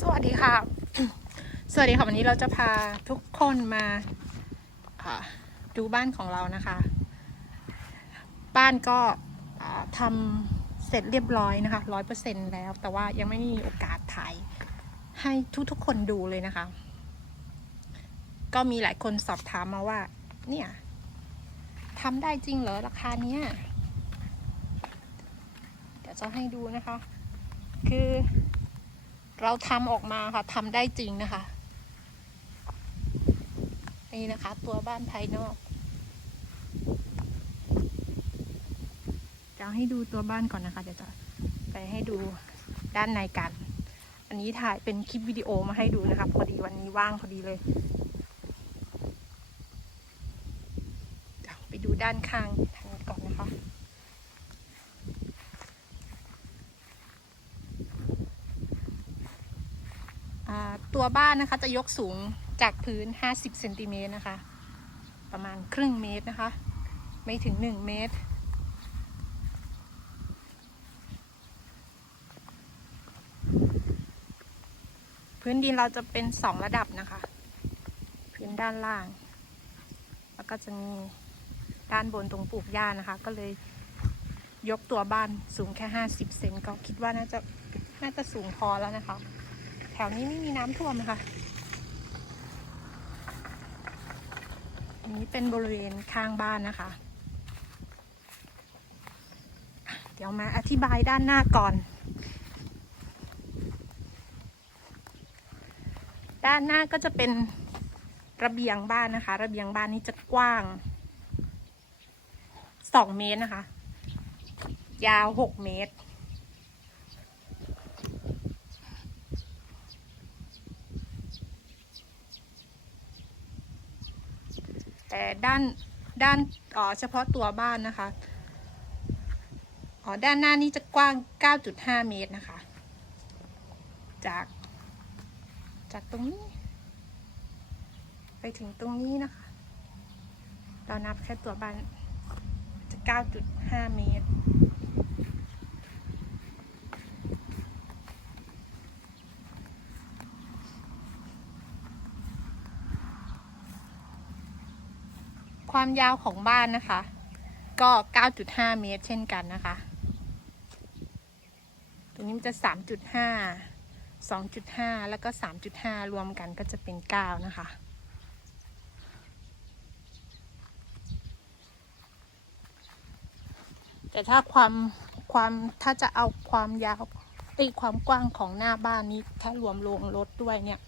สวัสดีค่ะ สวัสดีค่ะวันนี้เราจะพาทุกคนมาดูบ้านของเรานะคะ บ้านก็ทำเสร็จเรียบร้อยนะคะร้อยเปอร์เซ็นแล้ว แต่ว่ายังไม่มีโอกาสถ่ายให้ทุกๆคนดูเลยนะคะ ก็มีหลายคนสอบถามมาว่า เนี่ยทำได้จริงเหรอราคาเนี้ยเดี๋ยวจะให้ดูนะคะ คือ เราทำออกมาค่ะทำได้จริงนะคะ นี่นะคะ ตัวบ้านภายนอก จะให้ดูตัวบ้านก่อนนะคะ เดี๋ยวจะไปให้ดูด้านในกัน อันนี้ถ่ายเป็นคลิปวิดีโอมาให้ดูนะคะพอดีวันนี้ว่างพอดีเลยไปดูด้านข้างทางก่อนนะคะ อ่า ตัวบ้านนะคะ จะยกสูงจากพื้น 50เซนติเมตรนะคะ ประมาณครึ่งเมตรนะคะ ไม่ถึง 1 เมตร พื้นดินเราจะเป็น 2 ระดับนะคะ พื้นด้านล่าง แล้วก็จะมีด้านบนตรงปลูกหญ้านะคะ ก็เลยยกตัวบ้านสูงแค่ 50 เซนก็คิดว่าน่าจะน่าจะสูงพอแล้วนะคะ วนี้ไม่มีน้ำท่วมนะคะอันนี้เป็นบริเวณข้างบ้านนะคะ เดี๋ยวมาอธิบายด้านหน้าก่อน ด้านหน้าก็จะเป็นระเบียงบ้านนะคะ ระเบียงบ้านนี้จะกว้างสองเมตรนะคะ ยาวหกเมตร แต่ด้านด้านอ๋อเฉพาะตัวบ้านนะคะอ๋อด้านหน้านี้จะกว้าง 9.5 เมตรนะคะ จาก จากตรงนี้ ไปถึงตรงนี้นะคะ เรานับแค่ตัวบ้านจะ 9.5 เมตร ความยาวของบ้านนะคะ ก็ 9.5 เมตรเช่นกันนะคะ ตรงนี้มันจะ 3.5 2.5 แล้วก็ 3.5 รวมกันก็จะเป็น 9 นะคะแต่ถ้าความความถ้าจะเอาความยาวไอ้ความกว้างของหน้าบ้านนี้ ถ้ารวมโรงรถด้วยเนี่ย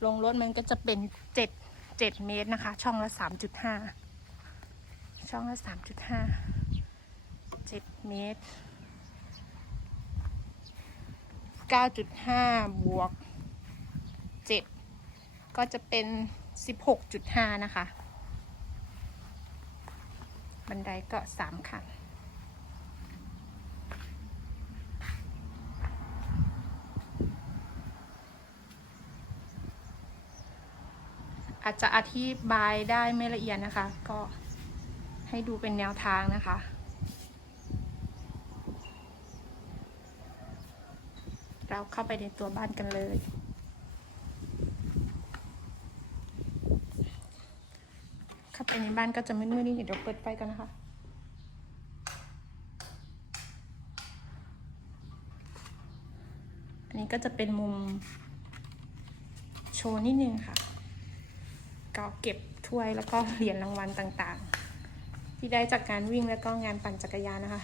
โรงรถมันก็จะเป็น7 เจ็ดเมตรนะคะ ช่องละสามจุดห้าช่องละสามจุดห้าเจ็ดเมตรเก้าจุดห้าบวกเจ็ดก็จะเป็นสิบหกจุดห้านะคะ บันไดก็สามขั้น อาจจะอธิบายได้ไม่ละเอียดนะคะ ก็ให้ดูเป็นแนวทางนะคะ เราเข้าไปในตัวบ้านกันเลย เข้าไปในบ้านก็จะมืดๆนิดเดี๋ยวเปิดไฟกันนะคะอันนี้ก็จะเป็นมุมโชว์นิดนึงค่ะ ก็เก็บถ้วยแล้วก็เหรียญรางวัลต่างๆ ที่ได้จากการวิ่งแล้วก็งานปั่นจักรยานนะคะ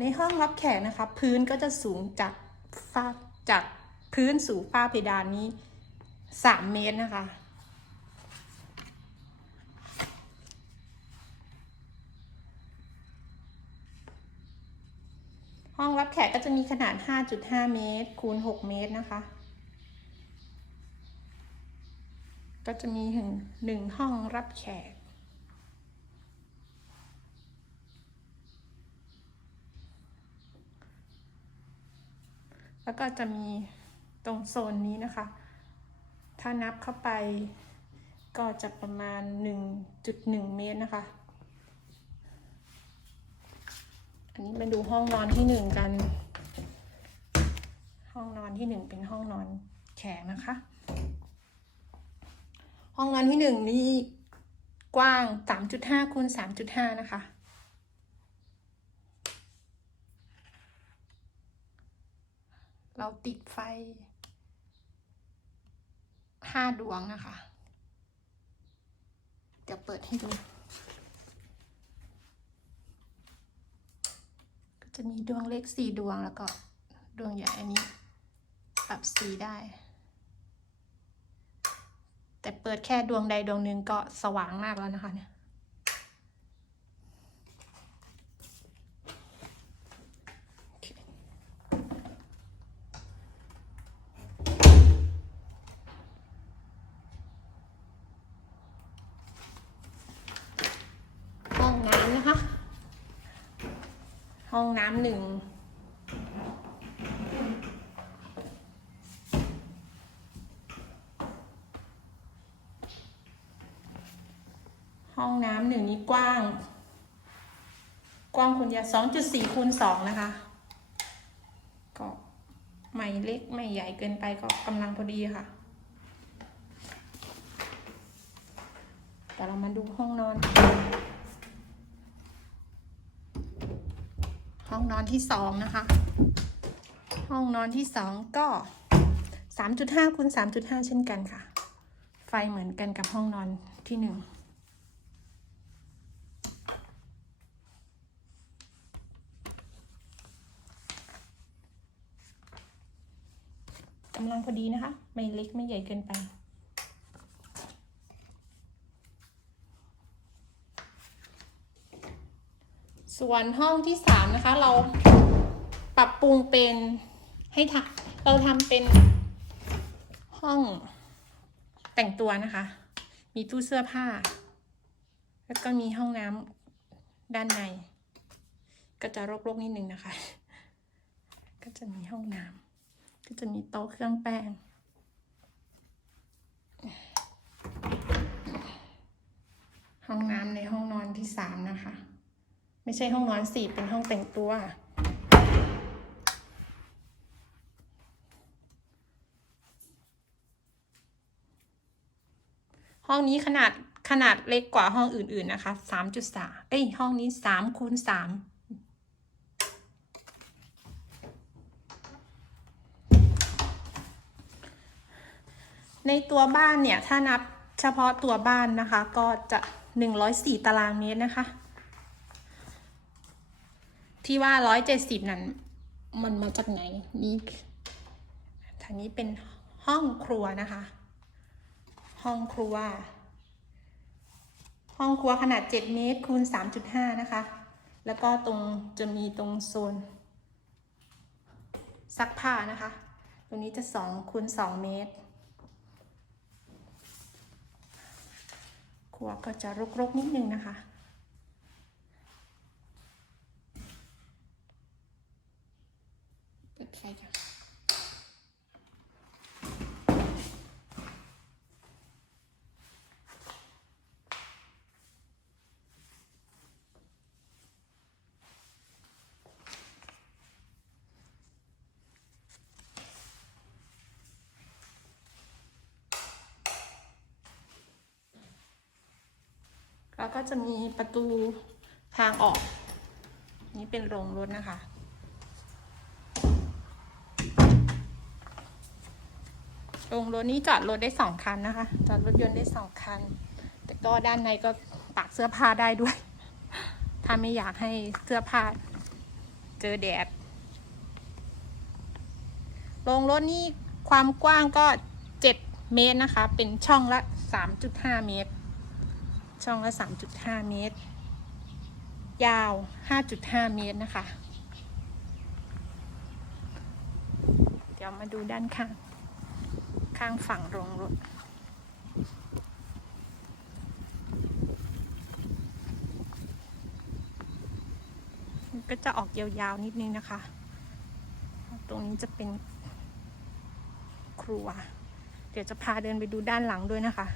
ในห้องรับแขกนะคะ พื้นก็จะสูงจากฝ้าจากพื้นสู่ฝ้าเพดานนี้ 3 เมตรนะคะ ห้องรับแขกก็จะมีขนาด 5.5 เมตรคูณ 6 เมตรนะคะ ก็จะมีถึงหนึ่งห้องรับแขก แล้วก็จะมีตรงโซนนี้นะคะ ถ้านับเข้าไปก็จะประมาณ 1.1 เมตรนะคะ อันี้มาดูห้องนอนที่หนึ่งกัน ห้องนอนที่หนึ่งเป็นห้องนอนแขกนะคะ ห้องนอนที่หนึ่งนี่กว้างสามจุดห้าคูณสามจุดห้านะคะ เราติดไฟห้าดวงนะคะ เดี๋ยวเปิดให้ดู ก็จะมีดวงเล็กสี่ดวงแล้วก็ดวงใหญ่อันนี้ ปรับสีได้ แต่เปิดแค่ดวงใดดวงหนึ่งก็สว่างมากแล้วนะคะเนี่ยห้องน้ำนะคะ ห้องน้ำหนึ่ง ห้อง นี้กว้าง กว้างคุณยาสองจุดสี่คูณสองนะคะ ก็ไม่เล็กไม่ใหญ่เกินไปก็กำลังพอดีค่ะแต่เรามาดูห้องนอน ห้องนอนที่สองนะคะ ห้องนอนที่สองก็สามจุดห้าคูณสามจุดห้าเช่นกันค่ะ ไฟเหมือนกันกับห้องนอนที่หนึ่งำลังพอดีนะคะ ไม่เล็กไม่ใหญ่เกินไปส่วนห้องที่สามนะคะ เราปรับปรุงเป็นให้ทำเราทำเป็นห้องแต่งตัวนะคะ มีตู้เสื้อผ้า แล้วก็มีห้องน้ำด้านใน ก็จะรกๆนิดนึงนะคะ ก็จะมีห้องน้ำ ก็จะมีโต๊ะเครื่องแป้ง ห้องน้ำในห้องนอนที่สามนะคะ ไม่ใช่ห้องนอนสี่เป็นห้องแต่งตัว ห้องนี้ขนาดขนาดเล็กกว่าห้องอื่นๆนะคะสามจุดสามเอ้ย ห้องนี้สามคูณสาม ในตัวบ้านเนี่ย ถ้านับเฉพาะตัวบ้านนะคะ ก็จะ 104 ตารางเมตรนะคะ ที่ว่า 170 นั้น มันมาจากไหนนี่ทางนี้เป็นห้องครัวนะคะ ห้องครัว ห้องครัวขนาด 7 เมตรคูณ 3.5 นะคะ แล้วก็ตรงจะมีตรงโซนซักผ้านะคะ ตรงนี้จะ2คูณ2เมตรัวก็จะรกๆนิดนึงนะคะ แล้วก็จะมีประตูทางออก นี่เป็นโรงรถนะคะ โรงรถนี้จอดรถได้สองคันนะคะ จอดรถยนต์ได้สองคัน แต่ก็ด้านในก็ตากเสื้อผ้าได้ด้วย ถ้าไม่อยากให้เสื้อผ้าเจอแดด โรงรถนี่ความกว้างก็เจ็ดเมตรนะคะ เป็นช่องละสามจุดห้าเมตร ช่องละสามจุดห้าเมตร ยาวห้าจุดห้าเมตรนะคะ เดี๋ยวมาดูด้านข้าง ข้างฝั่งโรงรถ ก็จะออกยาวๆนิดนึงนะคะ ตรงนี้จะเป็นครัว เดี๋ยวจะพาเดินไปดูด้านหลังด้วยนะคะ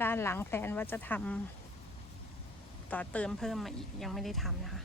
ด้านหลังแพลนว่าจะทำต่อเติมเพิ่มมาอีกยังไม่ได้ทำนะคะ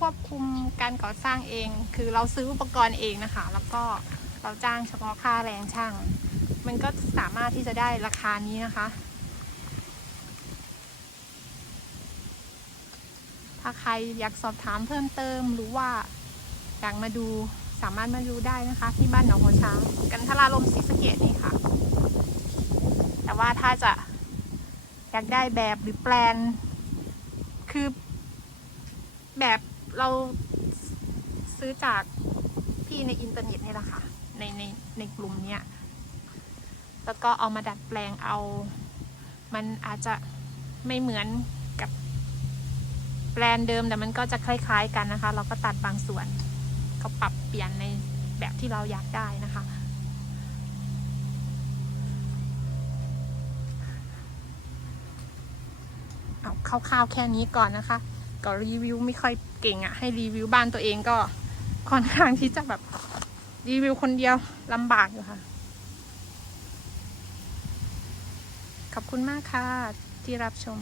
ควบคุมการก่อสร้างเอง คือเราซื้ออุปกรณ์เองนะคะ แล้วก็เราจ้างเฉพาะค่าแรงช่าง มันก็สามารถที่จะได้ราคานี้นะคะ ถ้าใครอยากสอบถามเพิ่มเติมหรือว่าอยากมาดูสามารถมาดูได้นะคะ ที่บ้านหนองหัวช้างกันทราลมศรีสะเกดนี่ค่ะ แต่ว่าถ้าจะอยากได้แบบหรือแปลนคือแบบ เราซื้อจากพี่ในอินเทอร์เน็ตนี่แหละค่ะ ในในในกลุ่มเนี้ย แล้วก็เอามาดัดแปลงเอา มันอาจจะไม่เหมือนกับแบรนด์เดิมแต่มันก็จะคล้าย ๆ กันนะคะ เราก็ตัดบางส่วนก็ปรับเปลี่ยนในแบบที่เราอยากได้นะคะ เอาคร่าวๆแค่นี้ก่อนนะคะ ก็รีวิวไม่ค่อยเก่งอะ่ะ ให้รีวิวบ้านตัวเองก็ค่อนข้างที่จะแบบรีวิวคนเดียวลำบากอยู่ค่ะ ขอบคุณมากค่ะที่รับชม